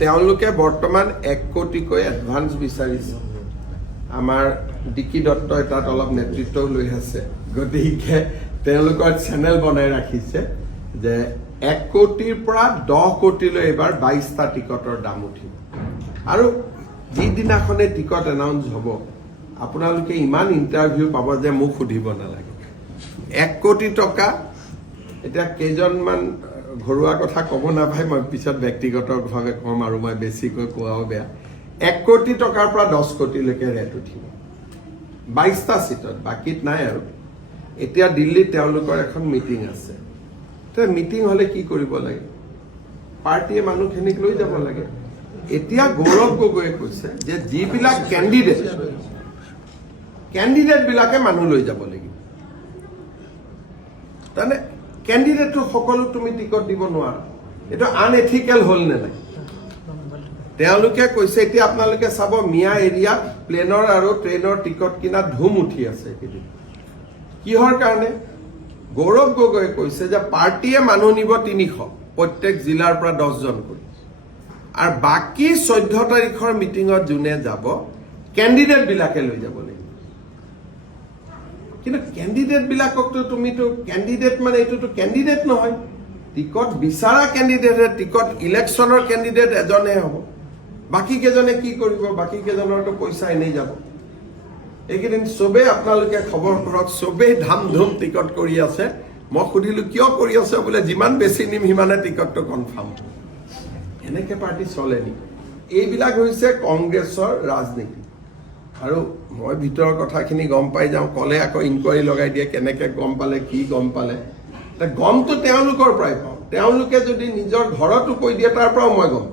তেওঁলোকে বৰ্তমান 1 কোটিকৈ এডভান্স বিচাৰিছে আমাৰ ডিকি দত্তই তাত অলপ নেতৃত্ব লৈ আছে গতিকে তেওঁলোকৰ চেনেল বনাই ৰাখিছে যে 1 কোটিৰ পৰা 10 কোটিলৈ এবাৰ 22টা টিকটৰ দাম উঠিব আৰু যিদিনাখনে টিকট এনাউন্স হ'ব আপোনালোকে ইমান ইণ্টাৰভিউ পাব যে মোক সুধিব নালাগে 1 কোটি টকা এতিয়া কেইজনমান ঘৰুৱা কথা ক'ব নাপায় মই পিছত ব্যক্তিগতভাৱে কম আৰু মই বেছিকৈ কোৱাও বেয়া 1 কোটি টকাৰ পৰা 10 কোটিলৈকে ৰেট উঠিব 22টা সিটত বাকিত নাই আৰু এতিয়া দিল্লীত তেওঁলোকৰ এখন মিটিং আছে তো মিটিং হলে কি কৰিব লাগে পাৰ্টিয়ে মানুহখিনিক লৈ যাব লাগে এতিয়া গৌৰৱ গগৈয়ে কৈছে যে যিবিলাক কেণ্ডিডেট বিলাকে মানুহ লৈ যাব লাগিব তানে কেণ্ডিডেটটো সকলো তুমি টিকট দিব নোৱাৰা এটা আনএথিকেল হল নে নাই তেওঁলোকে কৈছে এতিয়া আপোনালোকে চাব মিয়া এৰিয়াত প্লেনৰ আৰু ট্ৰেইনৰ টিকট কিনা ধুম উঠি আছে কিহৰ কাৰণে গৌৰৱ গগৈয়ে কৈছে যে পাৰ্টিয়ে মানুহ নিব 300 প্ৰত্যেক জিলাৰ পৰা 10 জন কৰি আৰু বাকি 14 তাৰিখৰ মিটিঙত যোনে যাব কেণ্ডিডেট বিলাকে লৈ যাব লাগিব কিন্তু কেণ্ডিডেট বিলাককতো তুমিতো কেণ্ডিডেট মানে এইটোতো কেণ্ডিডেট নহয় টিকট বিচাৰা কেণ্ডিডেটে টিকট ইলেকশ্যনৰ কেণ্ডিডেট এজনে হ'ব বাকি কেজনে কি কৰিব বাকি কেজনৰতো পইচা এনেই যাব এইকেইদিন সবে আপোনালোকে খবৰ কৰক সবে ধামধুম টিকট কৰি আছে মই সুধিলো কিয় কৰি আছে বোলে যিমান বেছি নিম সিমানে টিকটটো কনফাৰ্ম এনেকে পাৰ্টি চলে নি এইবিলাক হৈছে কংগ্ৰেছৰ ৰাজনীতি আৰু মই ভিতৰৰ কথাখিনি গম পাই যাওঁ কলে আকৌ ইনকুৱাৰী লগাই দিয়ে কেনেকে গম পালে কি গম পালে গমটো তেওঁলোকৰ পৰাই পাওঁ তেওঁলোকে যদি নিজৰ ঘৰতো কৈ দিয়ে তাৰ পৰাও মই গম